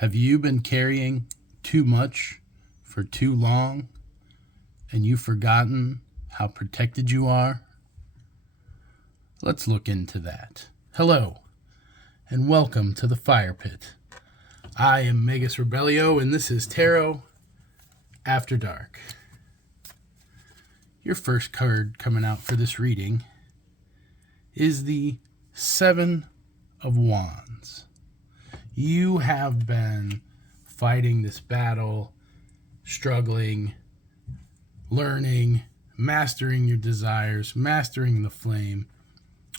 Have you been carrying too much for too long and you've forgotten how protected you are? Let's look into that. Hello, and welcome to the Fire Pit. I am Magus Rebellio, and this is Tarot After Dark. Your first card coming out for this reading is the Seven of Wands. You have been fighting this battle, struggling, learning, mastering your desires, mastering the flame.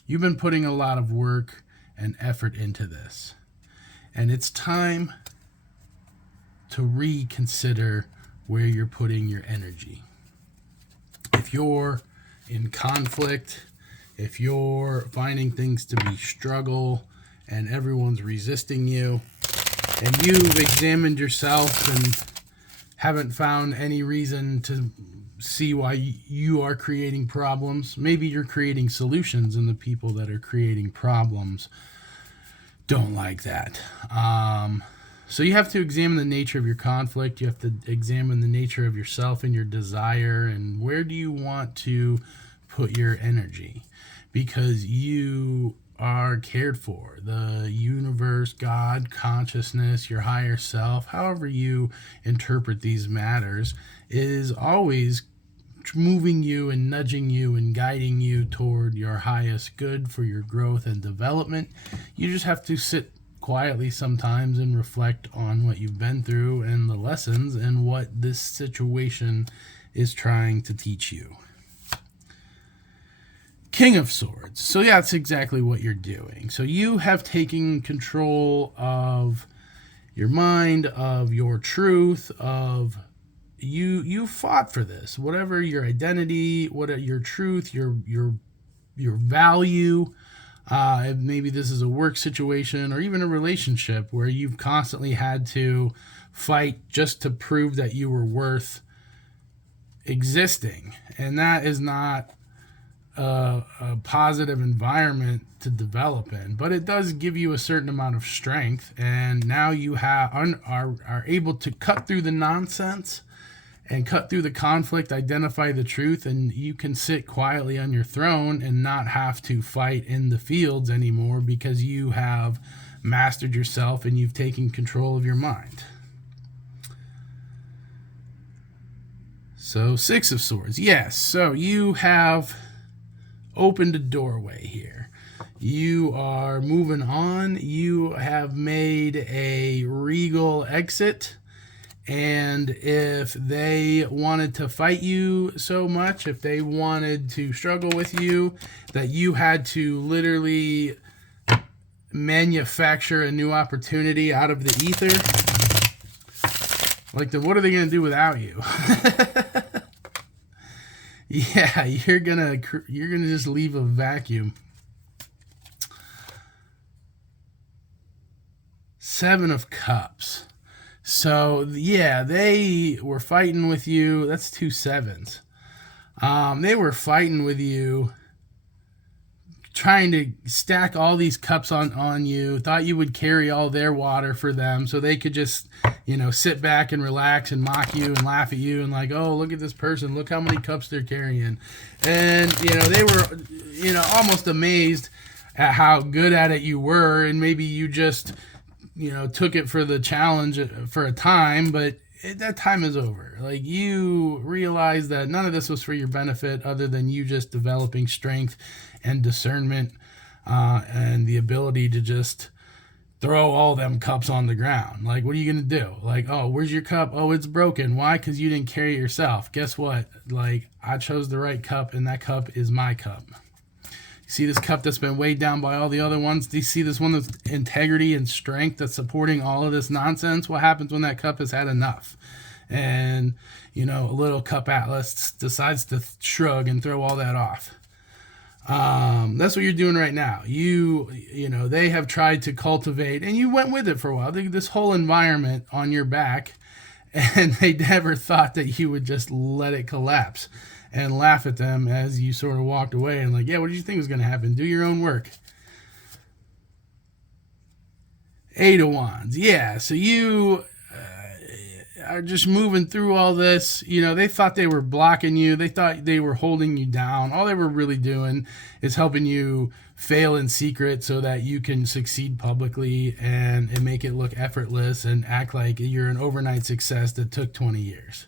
You've been putting a lot of work and effort into this. And it's time to reconsider where you're putting your energy. If you're in conflict, if you're finding things to be struggle and everyone's resisting you, and you've examined yourself and haven't found any reason to see why you are creating problems, maybe you're creating solutions and the people that are creating problems don't like that. So you have to examine the nature of your conflict. You have to examine the nature of yourself and your desire, and where do you want to put your energy, because you are cared for. The universe, God, consciousness, your higher self, however you interpret these matters, is always moving you and nudging you and guiding you toward your highest good for your growth and development. You just have to sit quietly sometimes and reflect on what you've been through and the lessons and what this situation is trying to teach you. King of Swords. So yeah, that's exactly what you're doing. So you have taken control of your mind, of your truth, of you fought for this. Whatever your identity, what your truth, your value. Maybe this is a work situation or even a relationship where you've constantly had to fight just to prove that you were worth existing. And that is not a positive environment to develop in, but it does give you a certain amount of strength, and now you are able to cut through the nonsense and cut through the conflict, identify the truth, and you can sit quietly on your throne and not have to fight in the fields anymore because you have mastered yourself and you've taken control of your mind. So, Six of Swords. Yes, so you have opened a doorway here. You are moving on. You have made a regal exit. And if they wanted to fight you so much, if they wanted to struggle with you, that you had to literally manufacture a new opportunity out of the ether, like, what are they going to do without you? Yeah, you're gonna just leave a vacuum. Seven of Cups. So yeah, they were fighting with you. That's two sevens. They were fighting with you, trying to stack all these cups on you. Thought you would carry all their water for them so they could just, sit back and relax and mock you and laugh at you and like, oh, look at this person, look how many cups they're carrying. And they were almost amazed at how good at it you were, and maybe you just took it for the challenge for a time, but that time is over. Like, you realize that none of this was for your benefit other than you just developing strength and discernment and the ability to just throw all them cups on the ground. Like, what are you going to do? Like, oh, where's your cup? Oh, it's broken. Why? Because you didn't carry it yourself. Guess what? Like, I chose the right cup, and that cup is my cup. See this cup that's been weighed down by all the other ones? Do you see this one that's integrity and strength that's supporting all of this nonsense? What happens when that cup has had enough? And, a little cup atlas decides to shrug and throw all that off. That's what you're doing right now. They have tried to cultivate, and you went with it for a while, this whole environment on your back, and they never thought that you would just let it collapse and laugh at them as you sort of walked away and like, yeah, what did you think was going to happen? Do your own work. Eight of Wands. Yeah, so you are just moving through all this. You know, they thought they were blocking you. They thought they were holding you down. All they were really doing is helping you fail in secret so that you can succeed publicly and make it look effortless and act like you're an overnight success that took 20 years.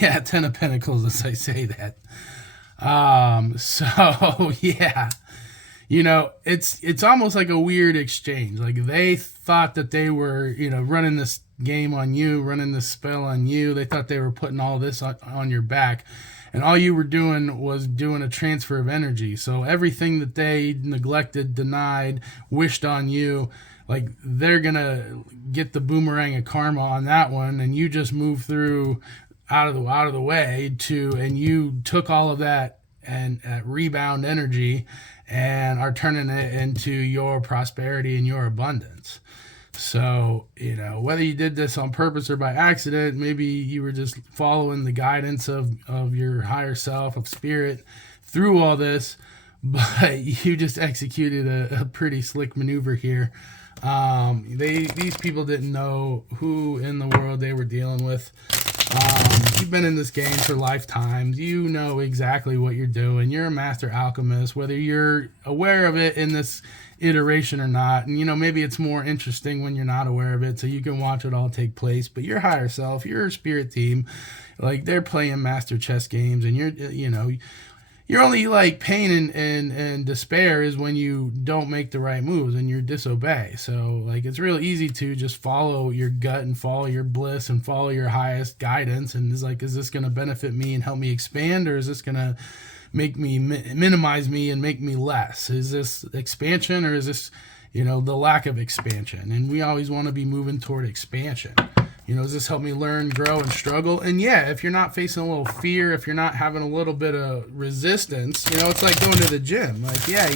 Yeah, 10 of Pentacles as I say that. So yeah, you know, it's almost like a weird exchange. Like they thought that they were, you know, running this game on you, running this spell on you. They thought they were putting all this on your back, and all you were doing was doing a transfer of energy. So everything that they neglected, denied, wished on you, like they're gonna get the boomerang of karma on that one, and you just move through out of the way and you took all of that and rebound energy and are turning it into your prosperity and your abundance. So, you know, whether you did this on purpose or by accident, maybe you were just following the guidance of your higher self, of spirit through all this, but you just executed a pretty slick maneuver here. These people didn't know who in the world they were dealing with. You've been in this game for lifetimes. You know exactly what you're doing. You're a master alchemist, whether you're aware of it in this iteration or not. And, you know, maybe it's more interesting when you're not aware of it, so you can watch it all take place. But your higher self, your spirit team, like they're playing master chess games, and you're only like pain and despair is when you don't make the right moves and you disobey. So like it's real easy to just follow your gut and follow your bliss and follow your highest guidance. And it's like, is this going to benefit me and help me expand, or is this going to make me minimize me and make me less? Is this expansion, or is this, you know, the lack of expansion? And we always want to be moving toward expansion. You know, does this help me learn, grow, and struggle? And yeah, if you're not facing a little fear, if you're not having a little bit of resistance, you know, it's like going to the gym. Like, yeah,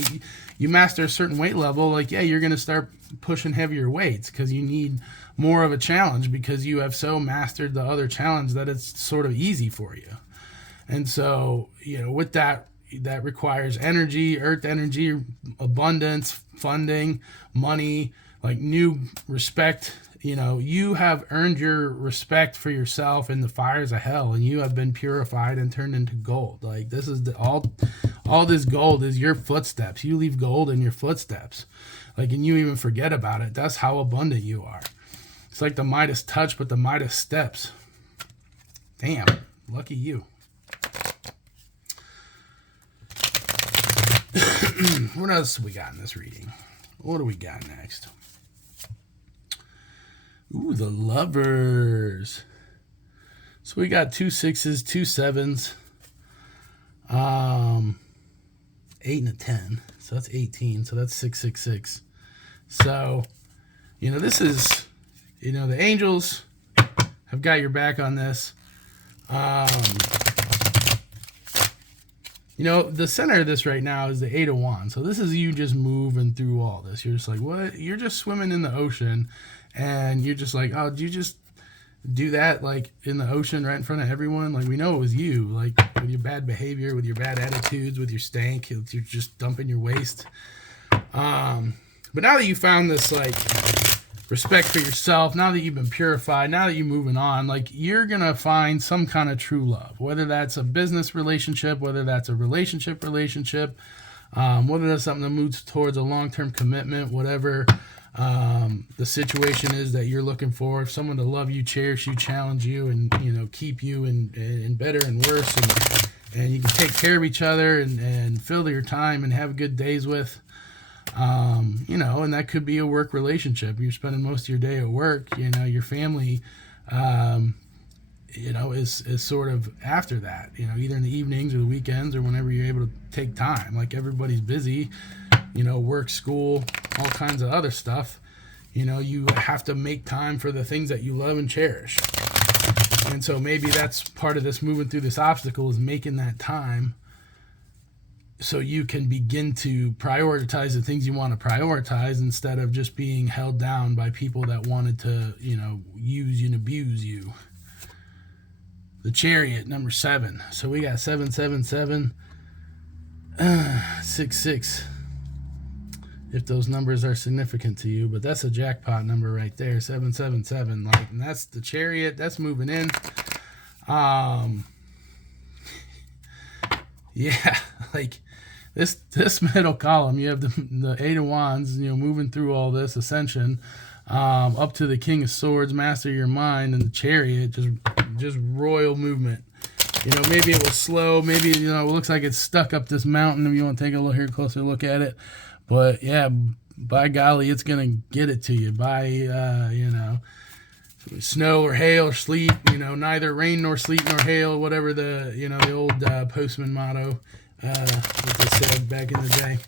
you master a certain weight level. Like, yeah, you're going to start pushing heavier weights because you need more of a challenge because you have so mastered the other challenge that it's sort of easy for you. And so, you know, with that requires energy, earth energy, abundance, funding, money, like new respect. You know, you have earned your respect for yourself in the fires of hell, and you have been purified and turned into gold. Like this is all this gold is your footsteps. You leave gold in your footsteps, like, and you even forget about it. That's how abundant you are. It's like the Midas touch, but the Midas steps. Damn, lucky you. What else we got in this reading? What do we got next? Ooh, the Lovers. So we got 2 6s, 2 7s, 8 and a 10. So that's 18. So that's 666. So, you know, this is, you know, the angels have got your back on this. You know, the center of this right now is the 8 of Wands. So this is you just moving through all this. You're just like, what? You're just swimming in the ocean. And you're just like, oh, did you just do that, like, in the ocean right in front of everyone? Like, we know it was you, like, with your bad behavior, with your bad attitudes, with your stank. You're just dumping your waste. But now that you found this, like, respect for yourself, now that you've been purified, now that you're moving on, like, you're going to find some kind of true love. Whether that's a business relationship, whether that's a relationship, whether that's something that moves towards a long-term commitment, whatever the situation is that you're looking for, someone to love you, cherish you, challenge you, and, you know, keep you in better and worse, and you can take care of each other and fill your time and have good days with, you know, and that could be a work relationship. You're spending most of your day at work, you know, your family, you know, is sort of after that, you know, either in the evenings or the weekends or whenever you're able to take time. Like, everybody's busy, you know, work, school, all kinds of other stuff. You know, you have to make time for the things that you love and cherish. And so maybe that's part of this moving through this obstacle, is making that time so you can begin to prioritize the things you want to prioritize instead of just being held down by people that wanted to, you know, use you and abuse you. The Chariot, number 7. So we got 7, 7, 7, 6, 6. if those numbers are significant to you. But that's a jackpot number right there, 777. Like, and that's the Chariot. That's moving in. Yeah, like this middle column, you have the Eight of Wands, moving through all this ascension, up to the King of Swords, master your mind, and the Chariot, just royal movement. Maybe it was slow. Maybe, it looks like it's stuck up this mountain. If you want to take a closer look at it. But, yeah, by golly, it's going to get it to you. By, snow or hail or sleet, neither rain nor sleet nor hail, whatever the old postman motto, what they said back in the day.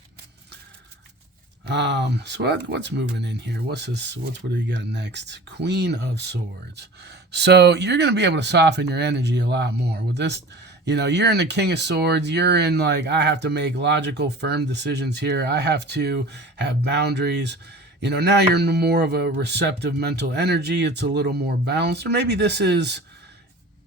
So what's moving in here? What do you got next? Queen of Swords. So you're going to be able to soften your energy a lot more with this. You're in the King of Swords. You're in, like, I have to make logical, firm decisions here. I have to have boundaries. Now you're in more of a receptive mental energy. It's a little more balanced. Or maybe this is,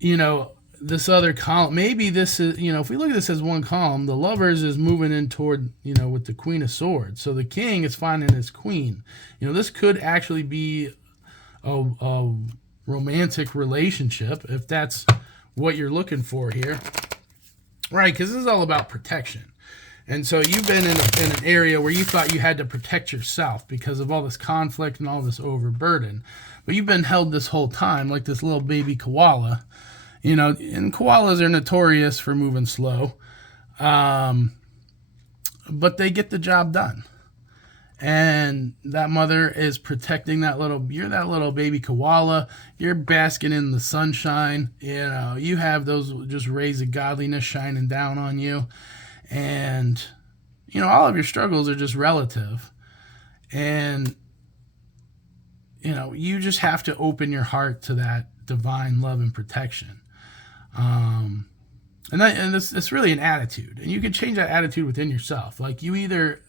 this other column. Maybe this is, if we look at this as one column, the Lovers is moving in toward, with the Queen of Swords. So the King is finding his queen. This could actually be a romantic relationship, if that's what you're looking for here. Right, because this is all about protection. And so you've been in an area where you thought you had to protect yourself because of all this conflict and all this overburden. But you've been held this whole time like this little baby koala. And koalas are notorious for moving slow. But they get the job done. And that mother is protecting you're that little baby koala. You're basking in the sunshine. You have those just rays of godliness shining down on you. And, all of your struggles are just relative. And, you just have to open your heart to that divine love and protection. And it's really an attitude. And you can change that attitude within yourself. Like, you either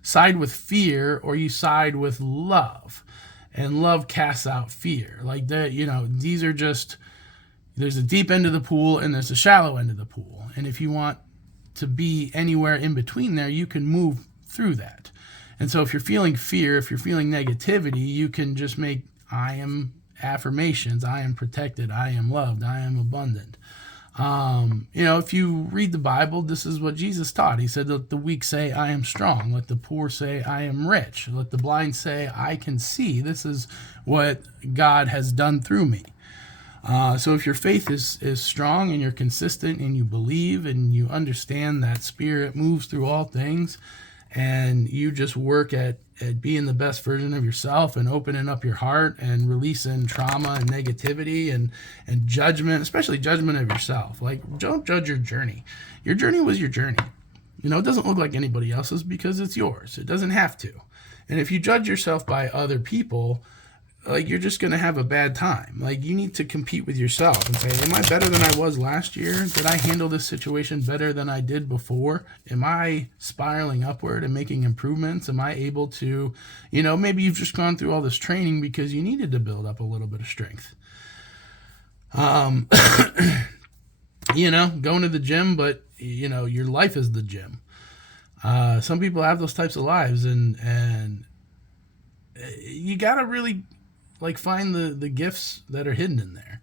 side with fear or you side with love. And love casts out fear. Like, these are just, there's a deep end of the pool and there's a shallow end of the pool. And if you want to be anywhere in between there, you can move through that. And so if you're feeling fear, if you're feeling negativity, you can just make I am affirmations. I am protected. I am loved. I am abundant. If you read the Bible, this is what Jesus taught. He said, let the weak say, I am strong. Let the poor say, I am rich. Let the blind say, I can see. This is what God has done through me. So if your faith is strong and you're consistent and you believe and you understand that Spirit moves through all things, and you just work at being the best version of yourself and opening up your heart and releasing trauma and negativity and judgment, especially judgment of yourself. Like, don't judge your journey. Your journey was your journey. It doesn't look like anybody else's because it's yours. It doesn't have to. And if you judge yourself by other people, like, you're just going to have a bad time. Like, you need to compete with yourself and say, am I better than I was last year? Did I handle this situation better than I did before? Am I spiraling upward and making improvements? Am I able to, maybe you've just gone through all this training because you needed to build up a little bit of strength. Going to the gym, but, your life is the gym. Some people have those types of lives, and you got to really, find the gifts that are hidden in there,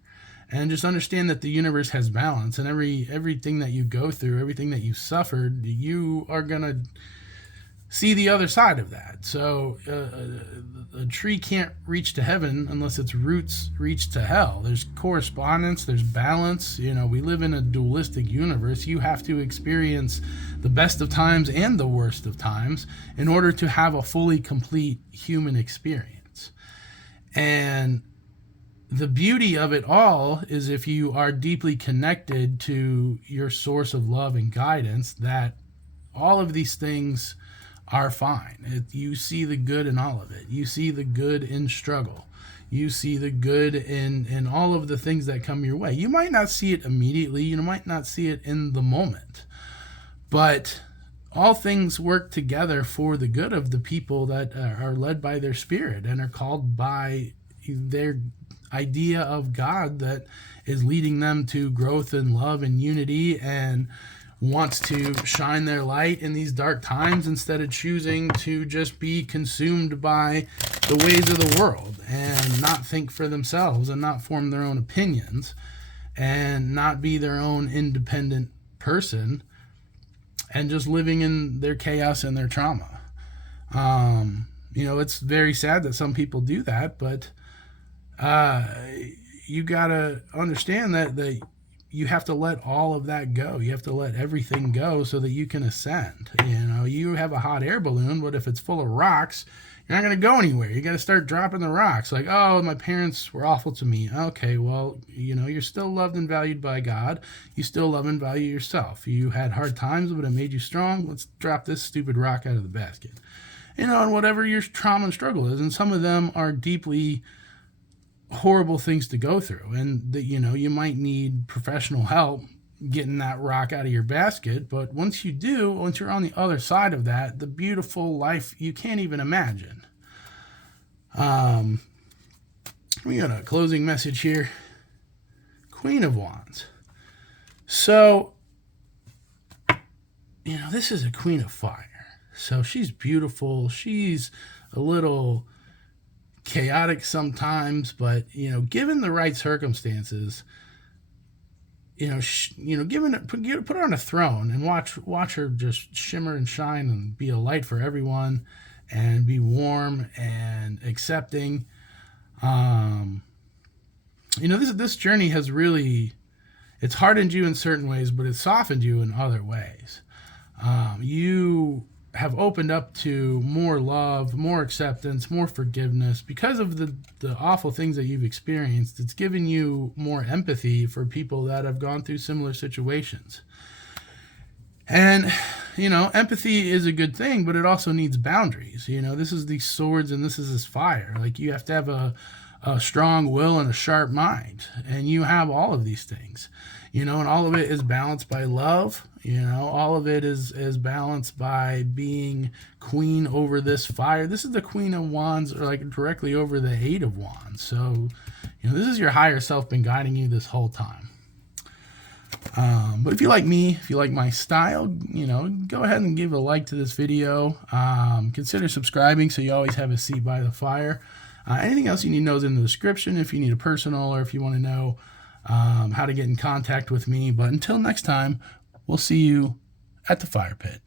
and just understand that the universe has balance, and everything that you go through, everything that you suffered, you are going to see the other side of that. So a tree can't reach to heaven unless its roots reach to hell. There's correspondence, there's balance. We live in a dualistic universe. You have to experience the best of times and the worst of times in order to have a fully complete human experience. And the beauty of it all is, if you are deeply connected to your source of love and guidance, that all of these things are fine. You see the good in all of it. You see the good in struggle. You see the good in all of the things that come your way. You might not see it immediately. You might not see it in the moment. But all things work together for the good of the people that are led by their Spirit and are called by their idea of God that is leading them to growth and love and unity. And wants to shine their light in these dark times instead of choosing to just be consumed by the ways of the world and not think for themselves and not form their own opinions and not be their own independent person and just living in their chaos and their trauma. It's very sad that some people do that, but you gotta understand that you have to let all of that go. You have to let everything go so that you can ascend. You have a hot air balloon, but if it's full of rocks, you're not going to go anywhere. You got to start dropping the rocks. Like, oh, my parents were awful to me. Okay, well, you're still loved and valued by God. You still love and value yourself. You had hard times, but it made you strong. Let's drop this stupid rock out of the basket. And whatever your trauma and struggle is. And some of them are deeply horrible things to go through, and that you might need professional help getting that rock out of your basket. But once you're on the other side of that, the beautiful life you can't even imagine. We got a closing message here. Queen of Wands. So this is a Queen of Fire, so she's beautiful. She's a little chaotic sometimes, but given the right circumstances, put her on a throne and watch her just shimmer and shine and be a light for everyone and be warm and accepting. This journey has really, it's hardened you in certain ways, but it's softened you in other ways. You have opened up to more love, more acceptance, more forgiveness because of the awful things that you've experienced. It's given you more empathy for people that have gone through similar situations. And, empathy is a good thing, but it also needs boundaries. This is these swords and this is this fire. Like, you have to have a strong will and a sharp mind. And you have all of these things, and all of it is balanced by love. All of it is balanced by being queen over this fire. This is the Queen of Wands, or like directly over the Eight of Wands. So, this is your higher self been guiding you this whole time. But if you like me, if you like my style, go ahead and give a like to this video. Consider subscribing so you always have a seat by the fire. Anything else you need to know is in the description if you need a personal or if you want to know how to get in contact with me. But until next time, we'll see you at the fire pit.